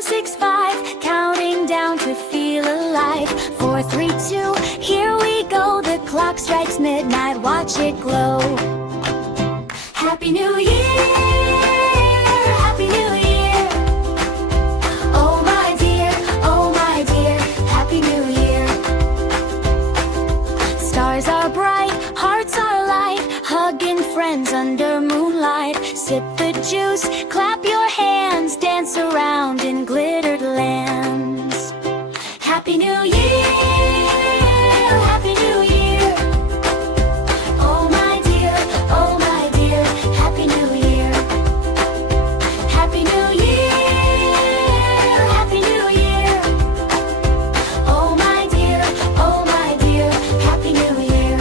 6, 5, counting down to feel alive. 4, 3, 2, here we go. The clock strikes midnight, watch it glow. Happy New Year, Happy New Year. Oh my dear, Happy New Year. Stars are bright, hearts are light, hugging friends under moonlight. Sip the juice, clap your hands, dance around in glittered lands. Happy New Year, Happy New Year. Oh my dear, Happy New Year. Happy New Year, Happy New Year. Oh my dear, Happy New Year.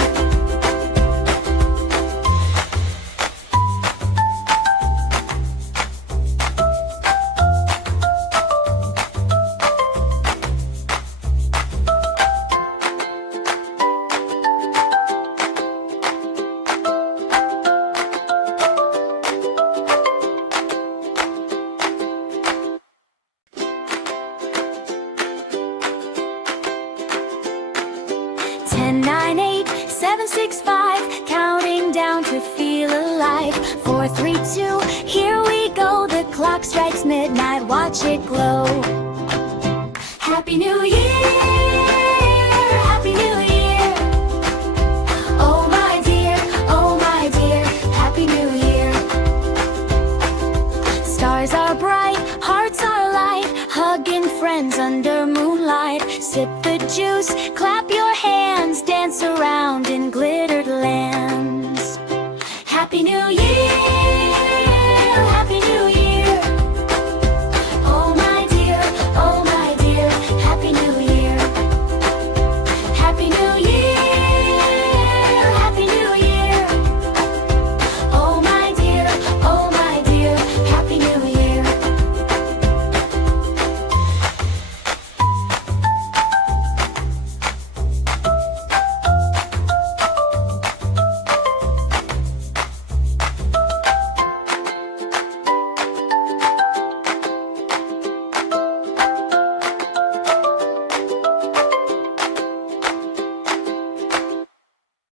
Ten, 9, 8, 7, 6, 5, counting down to feel alive. 4, 3, 2, here we go. The clock strikes midnight, watch it glow. Happy New Year, Happy New Year. Oh my dear, Happy New Year. Stars are bright, hearts are light, hugging friends under moonlight. Sip the juice, clap your hands, dance around in glittered lands. Happy New Year.